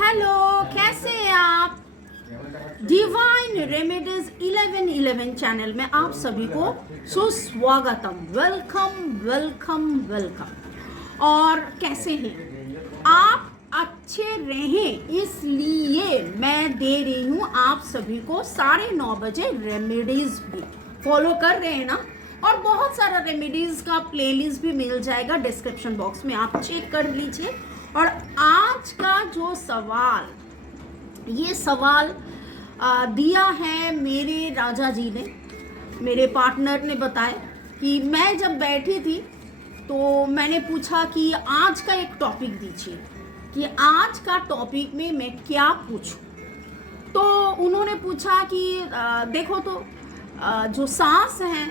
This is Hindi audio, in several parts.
हेलो, कैसे हैं आप? डिवाइन रेमेडीज 1111 चैनल में आप सभी को सुस्वागतम। Welcome welcome welcome. और कैसे हैं आप? अच्छे रहें इसलिए मैं दे रही हूँ आप सभी को 9:30 बजे रेमेडीज भी फॉलो कर रहे हैं ना। और बहुत सारा रेमेडीज का प्लेलिस्ट भी मिल जाएगा डिस्क्रिप्शन बॉक्स में, आप चेक कर लीजिए। और आज का जो सवाल, ये सवाल दिया है मेरे राजा जी ने, मेरे पार्टनर ने बताया कि मैं जब बैठी थी तो मैंने पूछा कि आज का एक टॉपिक दीजिए, कि आज का टॉपिक में मैं क्या पूछूं। तो उन्होंने पूछा कि देखो तो जो सास है,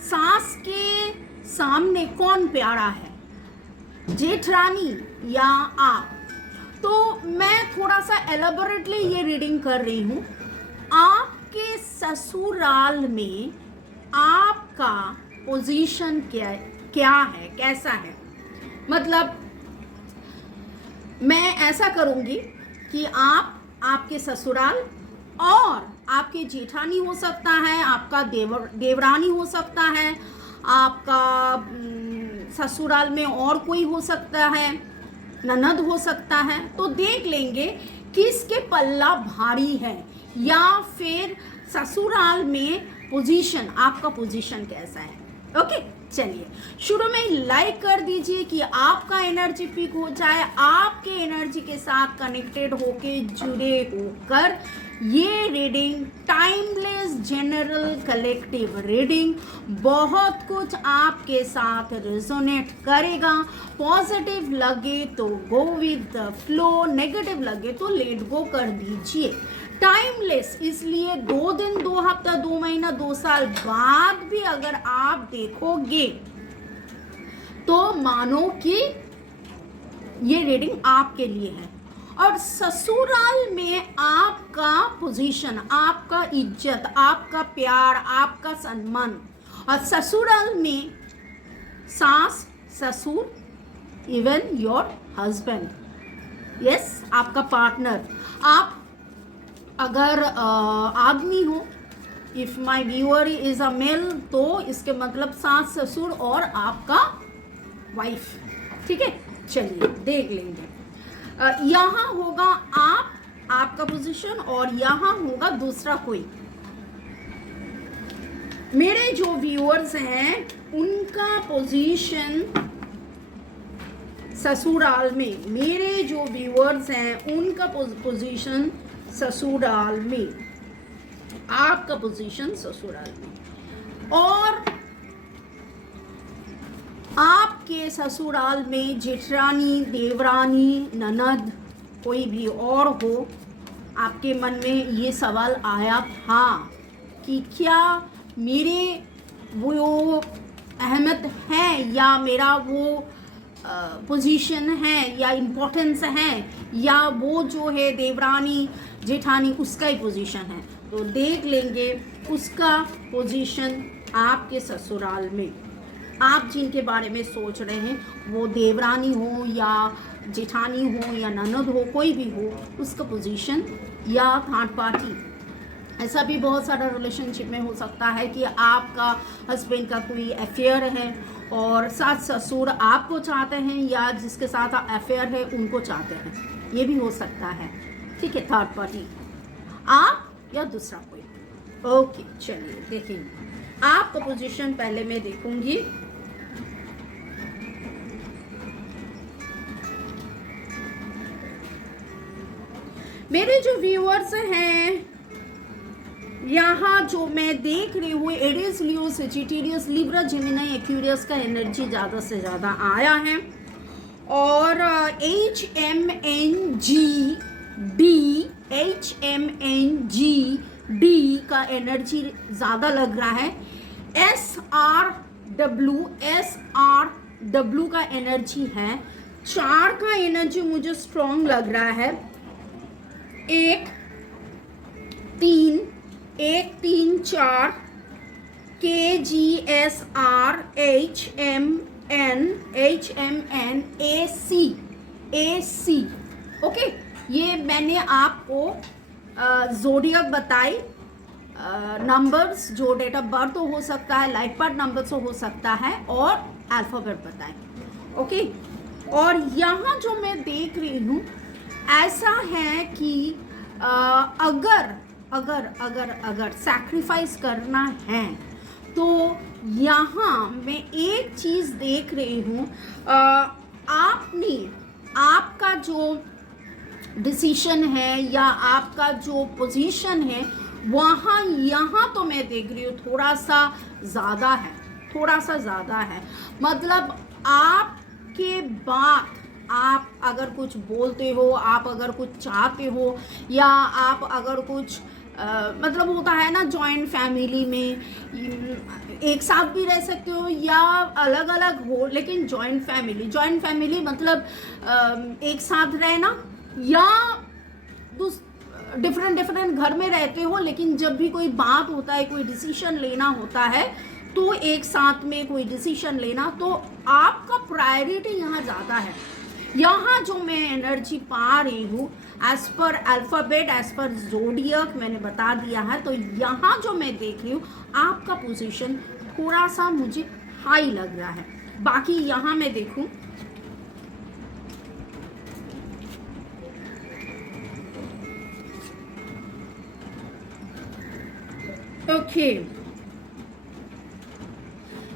सास के सामने कौन प्यारा है, जेठानी या आप? तो मैं थोड़ा सा एलाबोरेटली ये रीडिंग कर रही हूँ। आपके ससुराल में आपका पोजीशन क्या है, कैसा है? मतलब मैं ऐसा करूँगी कि आपके ससुराल और आपके जेठानी हो सकता है, आपका देवरानी हो सकता है, आपका ससुराल में और कोई हो सकता है, ननद हो सकता है। तो देख लेंगे किसके पल्ला भारी है, या फिर ससुराल में पोजीशन, आपका पोजीशन कैसा है। ओके, चलिए शुरू में लाइक कर दीजिए कि आपका एनर्जी पिक हो जाए, आपके एनर्जी के साथ कनेक्टेड होके जुड़े होकर ये reading, timeless general collective reading, बहुत कुछ आपके साथ रेजोनेट करेगा। पॉजिटिव लगे तो go with the flow, negative लगे तो लेट गो कर दीजिए। टाइमलेस इसलिए 2 दिन, 2 हफ्ता, 2 महीना, 2 साल बाद भी अगर आप देखोगे तो मानो कि ये रीडिंग आपके लिए है। और ससुराल में आपका पोजीशन, आपका इज्जत, आपका प्यार, आपका सम्मान, और ससुराल में सास, ससुर, इवन योर हस्बैंड, यस, आपका पार्टनर। आप अगर आदमी हो, if my viewer is a male, तो इसके मतलब सास, ससुर और आपका वाइफ। ठीक है, चलिए देख लेंगे। यहाँ होगा आपका पोजीशन, और यहाँ होगा दूसरा कोई। मेरे जो व्यूअर्स हैं उनका पोजीशन ससुराल में, मेरे जो व्यूअर्स हैं उनका पोजीशन ससुराल में, आपका पोजीशन ससुराल में। और आपके ससुराल में जेठानी, देवरानी, ननद, कोई भी और हो, आपके मन में ये सवाल आया था कि क्या मेरे वो अहमियत है, या मेरा वो पोजीशन है, या इम्पोर्टेंस है, या वो जो है देवरानी जेठानी उसका ही पोजीशन है। तो देख लेंगे उसका पोजीशन आपके ससुराल में। आप जिनके बारे में सोच रहे हैं, वो देवरानी हो या जेठानी हो या ननद हो, कोई भी हो, उसका पोजीशन, या थर्ड पार्टी। ऐसा भी बहुत सारा रिलेशनशिप में हो सकता है कि आपका हस्बैंड का कोई अफेयर है और सास ससुर आपको चाहते हैं, या जिसके साथ अफेयर है उनको चाहते हैं, ये भी हो सकता है। ठीक है, थर्ड पार्टी, आप या दूसरा कोई। ओके, चलिए देखेंगे आपका पोजीशन। पहले मैं देखूंगी मेरे जो व्यूअर्स हैं, यहाँ जो मैं देख रही हूँ एरीज, लियो, सजिटेरियस, लिब्रा, जेमिनी, एक्वेरियस का एनर्जी ज़्यादा से ज़्यादा आया है। और HMNGD का एनर्जी ज़्यादा लग रहा है। SRW का एनर्जी है। 4 का एनर्जी मुझे स्ट्रॉन्ग लग रहा है। 1 3 4 KGSR HMN AC ओके, ये मैंने आपको ज़ोडियक बताई, नंबर्स जो डेट ऑफ बर्थ हो सकता है, लाइफ पार्ट नंबर्स हो सकता है, और अल्फ़ाबेट बताएं। ओके, और यहाँ जो मैं देख रही हूँ ऐसा है कि अगर अगर अगर अगर सैक्रिफाइस करना है तो यहाँ मैं एक चीज़ देख रही हूँ, आपने आपका जो डिसीशन है या आपका जो पोजीशन है वहाँ यहाँ तो मैं देख रही हूँ थोड़ा सा ज़्यादा है, थोड़ा सा ज़्यादा है। मतलब आपके बाद आप अगर कुछ बोलते हो, आप अगर कुछ चाहते हो, या आप अगर कुछ मतलब होता है ना जॉइंट फैमिली में एक साथ भी रह सकते हो या अलग अलग हो, लेकिन जॉइंट फैमिली मतलब एक साथ रहना या डिफरेंट घर में रहते हो, लेकिन जब भी कोई बात होता है, कोई डिसीजन लेना होता है तो एक साथ में कोई डिसीजन लेना, तो आपका प्रायोरिटी यहाँ ज़्यादा है। यहाँ जो मैं एनर्जी पा रही हूँ as per alphabet, as per ज़ोडियक मैंने बता दिया है, तो यहाँ जो मैं देख रही हूँ आपका पोजीशन थोड़ा सा मुझे हाई लग रहा है। बाकी यहाँ मैं देखूँ ओके,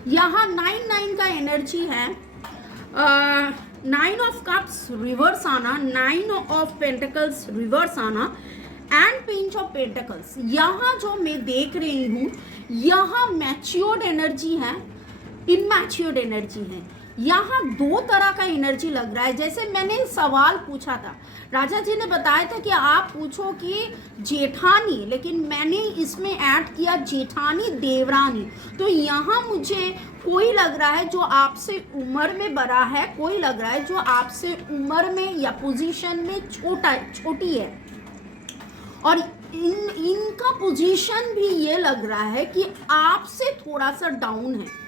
यहाँ 9 का एनर्जी है, 9 ऑफ कप्स रिवर्स आना, 9 ऑफ पेंटिकल्स रिवर्स आना, एंड पेंच ऑफ पेंटिकल्स। यहाँ जो मैं देख रही हूँ यहाँ मैच्योर्ड एनर्जी है, इमैच्योर्ड एनर्जी है। यहाँ दो तरह का एनर्जी लग रहा है। जैसे मैंने सवाल पूछा था, राजा जी ने बताया था कि आप पूछो कि जेठानी, लेकिन मैंने इसमें ऐड किया जेठानी देवरानी। तो यहाँ मुझे कोई लग रहा है जो आपसे उम्र में बड़ा है, कोई लग रहा है जो आपसे उम्र में या पोजीशन में छोटी है, और इनका पोजीशन भी ये लग रहा है कि आपसे थोड़ा सा डाउन है,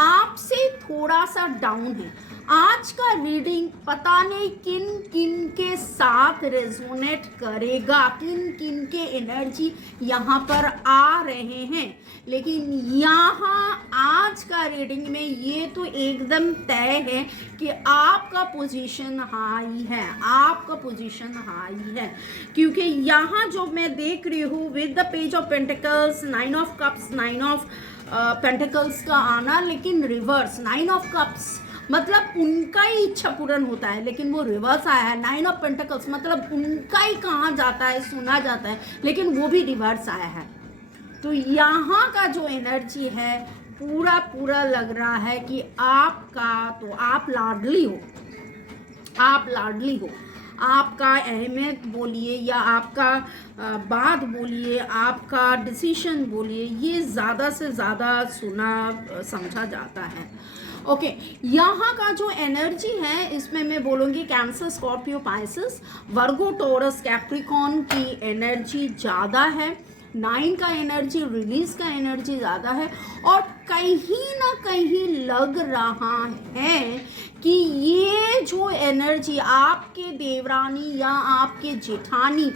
आपसे थोड़ा सा डाउन है। आज का रीडिंग पता नहीं किन किन के साथ रेजोनेट करेगा, किन किन के एनर्जी यहाँ पर आ रहे हैं, लेकिन यहाँ आज का रीडिंग में ये तो एकदम तय है कि आपका पोजीशन हाई है, आपका पोजीशन हाई है। क्योंकि यहाँ जो मैं देख रही हूँ with the page of pentacles, 9 of cups, 9 of pentacles का आना, लेकिन रिवर्स 9 ऑफ कप्स मतलब उनका ही इच्छा पूर्ण होता है, लेकिन वो रिवर्स आया है। 9 ऑफ पेंटिकल्स मतलब उनका ही कहा जाता है, सुना जाता है, लेकिन वो भी रिवर्स आया है। तो यहाँ का जो एनर्जी है पूरा लग रहा है कि आपका, तो आप लाडली हो, आप लाडली हो, आपका अहमियत बोलिए या आपका बात बोलिए, आपका डिसीजन बोलिए, ये ज़्यादा से ज़्यादा सुना समझा जाता है। ओके, यहाँ का जो एनर्जी है इसमें मैं बोलूँगी कैंसर, स्कॉर्पियो, पाइसेस, वर्गो, टोरस, कैप्रिकॉन की एनर्जी ज़्यादा है। 9 का एनर्जी, रिलीज का एनर्जी ज़्यादा है, और कहीं ना कहीं लग रहा है कि ये जो एनर्जी आपके देवरानी या आपके जेठानी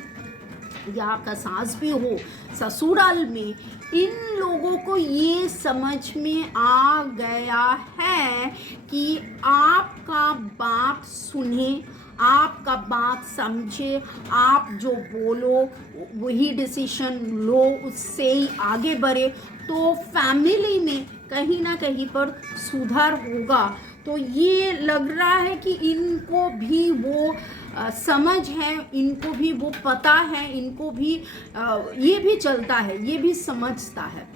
या आपका सास भी हो ससुराल में, इन लोगों को ये समझ में आ गया है कि आपका बात सुने, आपका बात समझे, आप जो बोलो वही डिसीजन लो, उससे ही आगे बढ़े, तो फैमिली में कहीं ना कहीं पर सुधार होगा। तो ये लग रहा है कि इनको भी वो समझ है, इनको भी वो पता है, इनको भी ये भी चलता है, ये भी समझता है।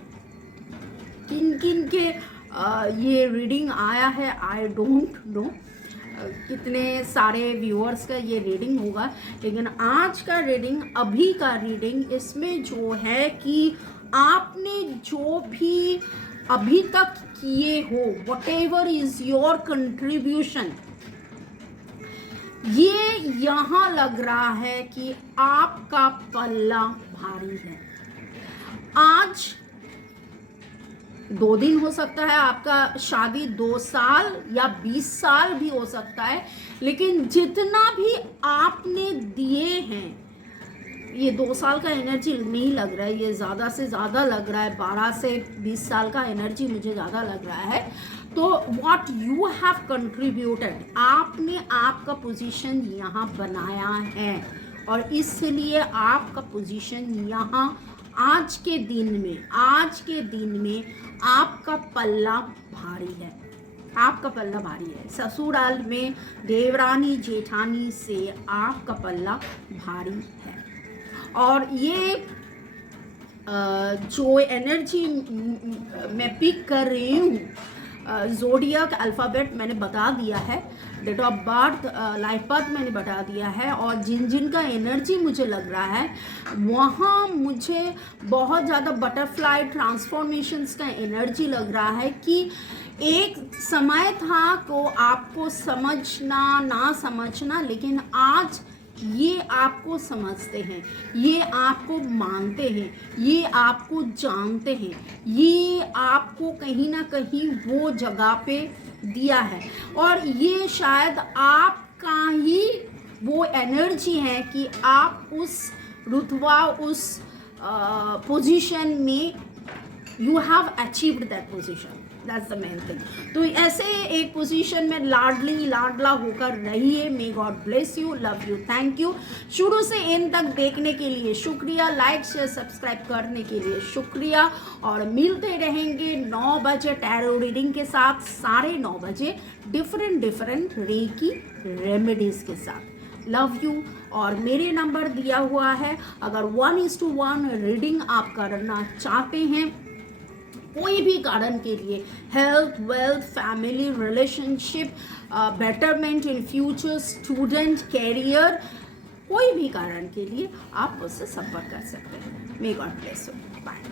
किन किन के ये रीडिंग आया है आई डोंट नो, कितने सारे व्यूअर्स का ये रीडिंग होगा, लेकिन आज का रीडिंग, अभी का रीडिंग, इसमें जो है कि आपने जो भी अभी तक किए हो, what ever is your contribution, ये यहाँ लग रहा है कि आपका पल्ला भारी है। आज 2 दिन हो सकता है, आपका शादी 2 साल या 20 साल भी हो सकता है, लेकिन जितना भी आपने दिए हैं, ये 2 साल का एनर्जी नहीं लग रहा है, ये ज़्यादा से ज़्यादा लग रहा है, 12 से 20 साल का एनर्जी मुझे ज़्यादा लग रहा है। तो व्हाट यू हैव कंट्रीब्यूटेड, आपने आपका पोजीशन यहाँ बनाया है, और इसलिए आपका पोजीशन यहाँ आज के दिन में आपका पल्ला भारी है, आपका पल्ला भारी है। ससुराल में देवरानी जेठानी से आपका पल्ला भारी है। और ये जो एनर्जी मैं पिक कर रही हूँ, ज़ोडियक अल्फ़ाबेट मैंने बता दिया है, date of birth, life path मैंने बता दिया है, और जिन का एनर्जी मुझे लग रहा है वहाँ मुझे बहुत ज़्यादा बटरफ्लाई ट्रांसफॉर्मेशंस का एनर्जी लग रहा है कि एक समय था को आपको समझना ना समझना, लेकिन आज ये आपको समझते हैं, ये आपको मानते हैं, ये आपको जानते हैं, ये आपको कहीं ना कहीं वो जगह पे दिया है, और ये शायद आपका ही वो एनर्जी है कि आप उस रुतबा, उस पोजीशन में you have achieved that position, that's the main thing. तो ऐसे एक पोजीशन में लाडला होकर रहिए। मे God bless you, love you, thank you. शुरू से एंड तक देखने के लिए शुक्रिया, लाइक शेयर सब्सक्राइब करने के लिए शुक्रिया, और मिलते रहेंगे 9 बजे टैरो रीडिंग के साथ, 9:30 बजे डिफरेंट रेकी रेमेडीज के साथ। Love you. और मेरे नंबर दिया हुआ है, अगर 1:1 रीडिंग आप करना चाहते हैं कोई भी कारण के लिए, health, wealth, family, relationship, betterment in future, student, career, कोई भी कारण के लिए आप मुझसे संपर्क कर सकते हैं। May God bless you, bye.